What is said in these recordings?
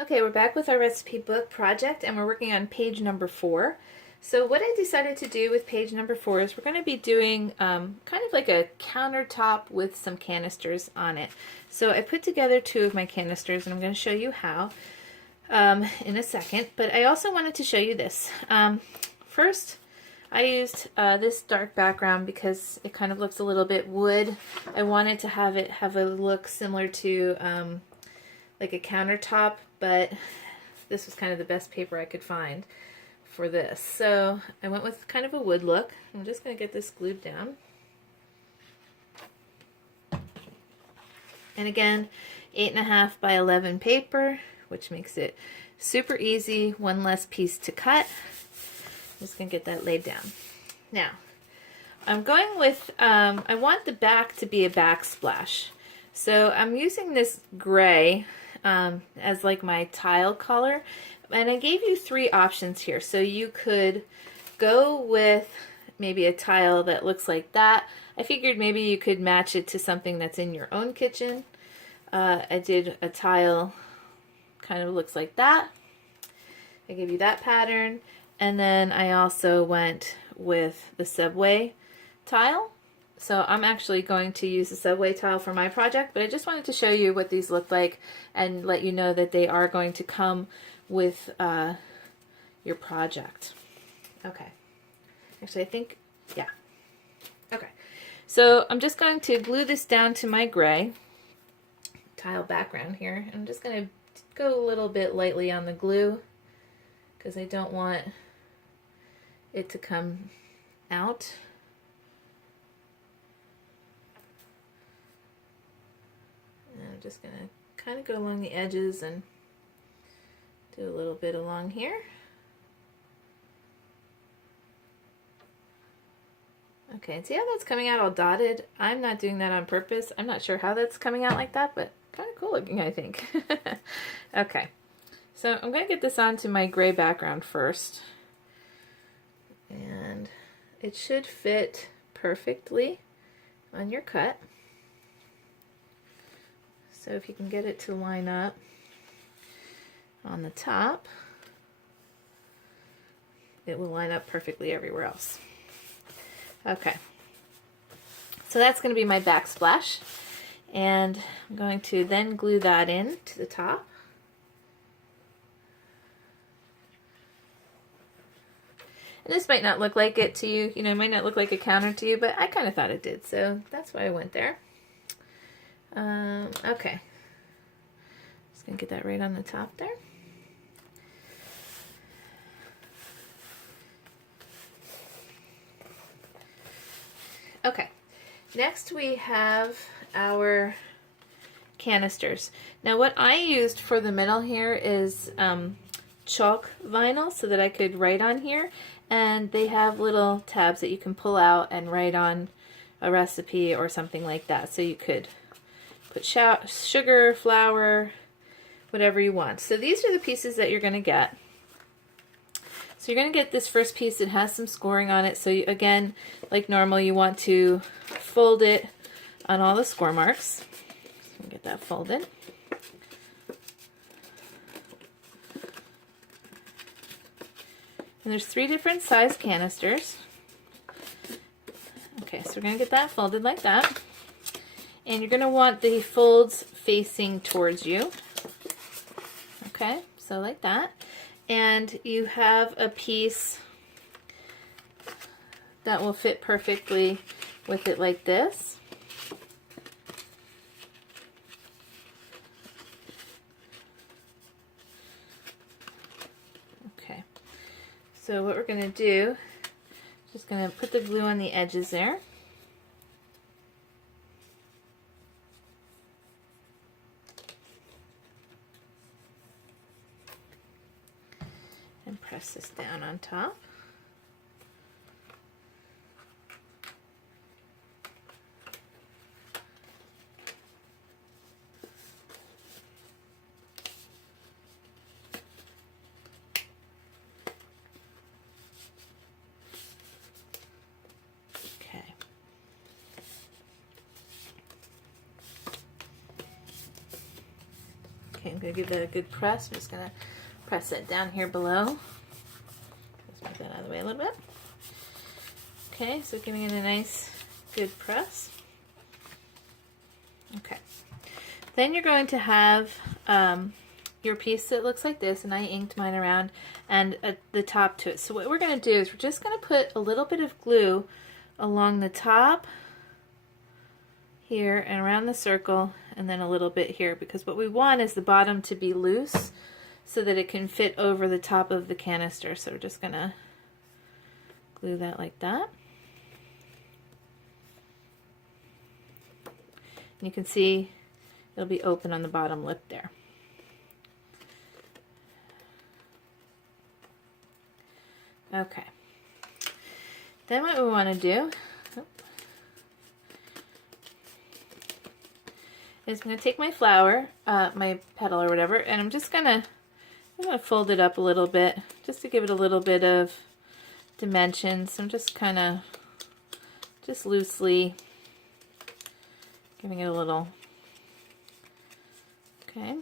Okay, we're back with our recipe book project and we're working on page number 4. So what I decided to do with page number 4 is we're going to be doing kind of like a countertop with some canisters on it. So I put together 2 of my canisters and I'm going to show you how in a second, but I also wanted to show you this. First, I used this dark background because it kind of looks a little bit wood. I wanted to have it have a look similar to like a countertop, but this was kind of the best paper I could find for this. So I went with kind of a wood look. I'm just going to get this glued down. And again, 8.5 by 11 paper, which makes it super easy, one less piece to cut. I'm just going to get that laid down. Now, I'm going with, I want the back to be a backsplash. So I'm using this gray as like my tile color, and I gave you 3 options here. So you could go with maybe a tile that looks like that. I figured maybe you could match it to something that's in your own kitchen. I did a tile kind of looks like that. I gave you that pattern, and then I also went with the subway tile. So I'm actually going to use the subway tile for my project, but I just wanted to show you what these look like and let you know that they are going to come with your project. Okay. Actually, I think, yeah. Okay. So I'm just going to glue this down to my gray tile background here. I'm just going to go a little bit lightly on the glue because I don't want it to come out. I'm just going to kind of go along the edges and do a little bit along here. Okay, and see how that's coming out all dotted? I'm not doing that on purpose. I'm not sure how that's coming out like that, but kind of cool looking, I think. Okay, so I'm going to get this onto my gray background first. And it should fit perfectly on your cut. So if you can get it to line up on the top, it will line up perfectly everywhere else. Okay, so that's going to be my backsplash, and I'm going to then glue that in to the top. And this might not look like it to you, it might not look like a counter to you, but I kind of thought it did, so that's why I went there. Okay, just gonna get that right on the top there. Okay, next we have our canisters. Now what I used for the middle here is chalk vinyl so that I could write on here, and they have little tabs that you can pull out and write on a recipe or something like that. So you could put sugar, flour, whatever you want. So these are the pieces that you're going to get. So you're going to get this first piece. It has some scoring on it. So you, again, like normal, you want to fold it on all the score marks. Get that folded. And there's 3 different size canisters. Okay, so we're going to get that folded like that. And you're going to want the folds facing towards you. Okay, so like that. And you have a piece that will fit perfectly with it like this. Okay, so what we're going to do, just going to put the glue on the edges there. And press this down on top. Okay. Okay, I'm going to give that a good press. I'm just going to press it down here below. Let's move that out of the way a little bit. Okay, so giving it a nice, good press. Okay. Then you're going to have your piece that looks like this, and I inked mine around, and the top to it. So what we're going to do is we're just going to put a little bit of glue along the top here and around the circle, and then a little bit here, because what we want is the bottom to be loose so that it can fit over the top of the canister. So we're just going to glue that like that. And you can see it'll be open on the bottom lip there. Okay. Then what we want to do is I'm going to take my flower, my petal or whatever, and I'm going to fold it up a little bit just to give it a little bit of dimension. So I'm just kind of just loosely giving it a little. Okay.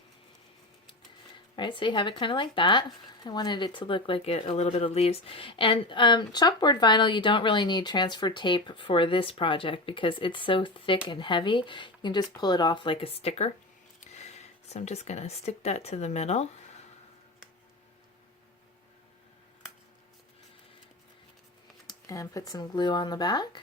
Alright, so you have it kind of like that. I wanted it to look like a little bit of leaves. And chalkboard vinyl, you don't really need transfer tape for this project because it's so thick and heavy. You can just pull it off like a sticker. So I'm just going to stick that to the middle. And put some glue on the back.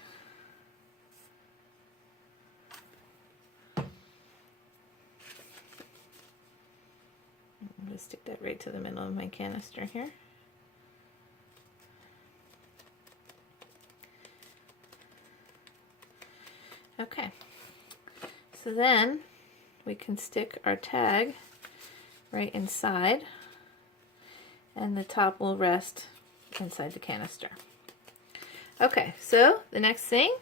I'm going to stick that right to the middle of my canister here. Okay, so then we can stick our tag right inside, and the top will rest inside the canister. Okay, so the next thing,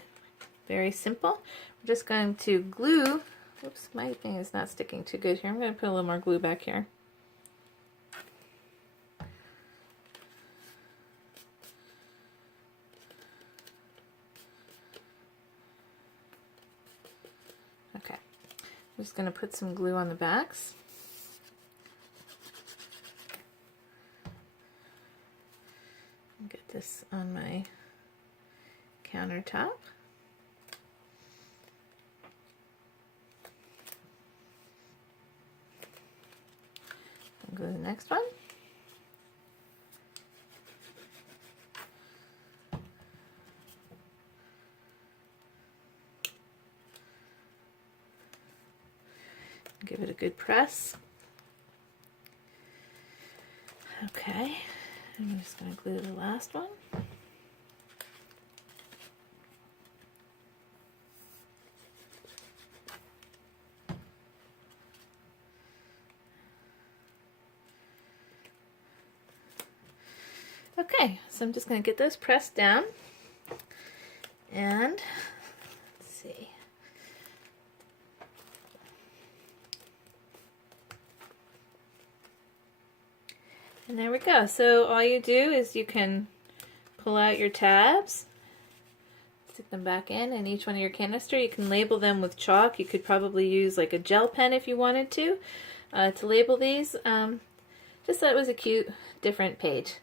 very simple. We're just going to glue. Oops, my thing is not sticking too good here. I'm going to put a little more glue back here. Okay, I'm just going to put some glue on the backs. Get this on my countertop. I'll go to the next one. Give it a good press. Okay, I'm just going to glue the last one. Okay, so I'm just going to get those pressed down, and let's see. And there we go. So all you do is you can pull out your tabs, stick them back in each one of your canister. You can label them with chalk. You could probably use like a gel pen if you wanted to label these. Just thought it was a cute, different page.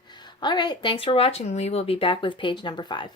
All right, thanks for watching. We will be back with page number 5.